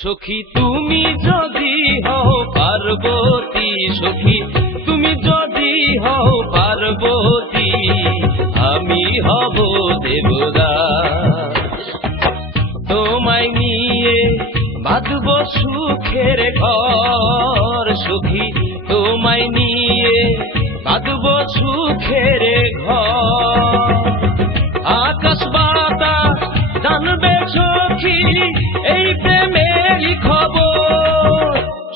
সখী তুমি যদি হও পার্বতী, সখী তুমি যদি হও পার্বতী, আমি হব দেবদাস। তোমায় নিয়ে বাঁধব সুখের ঘর, সখী তোমায় নিয়ে বাঁধব সুখের ঘর। আকাশ বাতাস জানবে সখী এই প্রেমেরই খবর,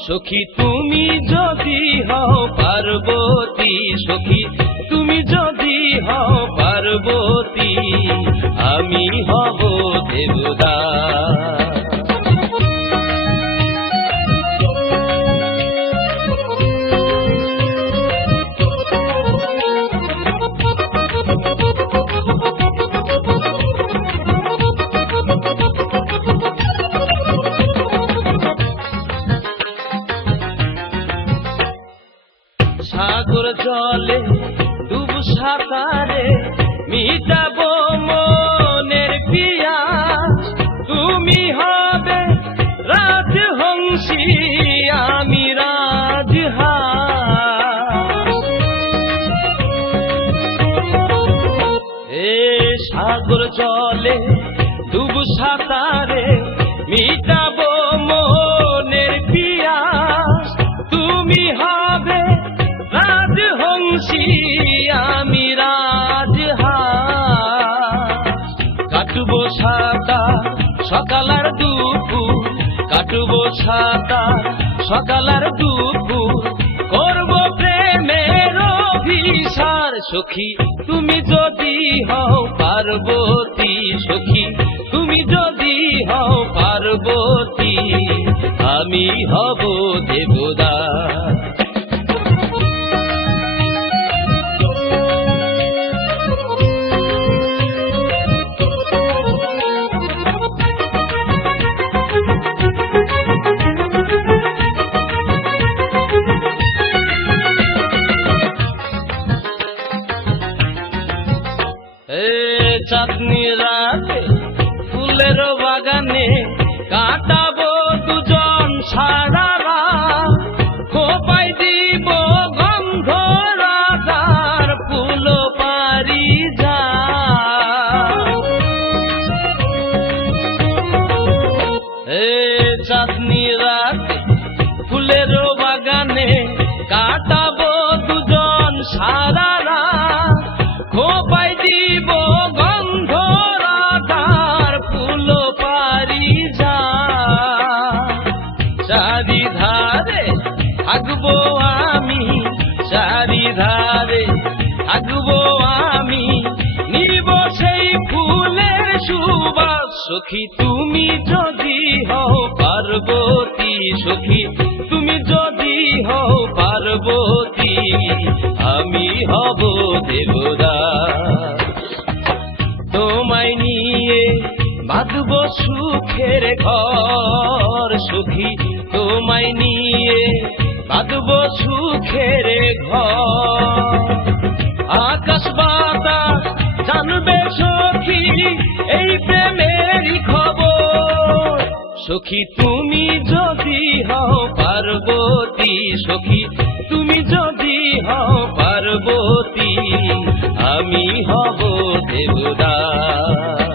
সখী তুমি যদি হও পার্বতী, সখী তুমি যদি হও পার্বতী, আমি হব দেবদাস। সাগর জলে ডুব সাঁতারে মিটাবো মনের পিয়াস, তুমি হবে রাজহংসী আমি রাজহাঁস। এ সাগর জলে ডুব সাঁতারে মিটাবো মনের পিয়াস, তুমি হবে রাজহংসী আমি রাজহাঁস। কাটবো সাদা সকাল আর দুপুর, কাটবো সাদা সকাল আর দুপুর, করবো প্রেমের অভিসার, সখী তুমি যদি হও পার্বতী, সখী তুমি যদি হও পার্বতী, আমি হব দেবদাস। চাঁদনি রাতে ফুলের বাগানে কাটাবো দুজন সারা রাত, খোপায় দিব গন্ধ রাধার ফুল পারি যা। চাঁদনি রাতে ফুলের বাগানে কাটাবো দুজন সারা রাত, খোপায় দিব গন্ধ রাধার ফুল পারি যা। চারিধারে থাকবো আমি, চারিধারে থাকবো আমি, নিব সেই ফুলের সুবাস, সখী তুমি যদি হও পার্বতী, সখী তুমি যদি হও পার্বতী, আমি হব দেবদাস। তোমায় নিয়ে বাঁধব সুখের ঘর, সখী তোমায় নিয়ে বাঁধব সুখের ঘর। আকাশ বাতাস জানবে সখী এই প্রেমেরই খবর, সখী তুমি যদি হও পার্বতী, সখী তুমি যদি হও পার্বতী, আমি হব দেবদাস।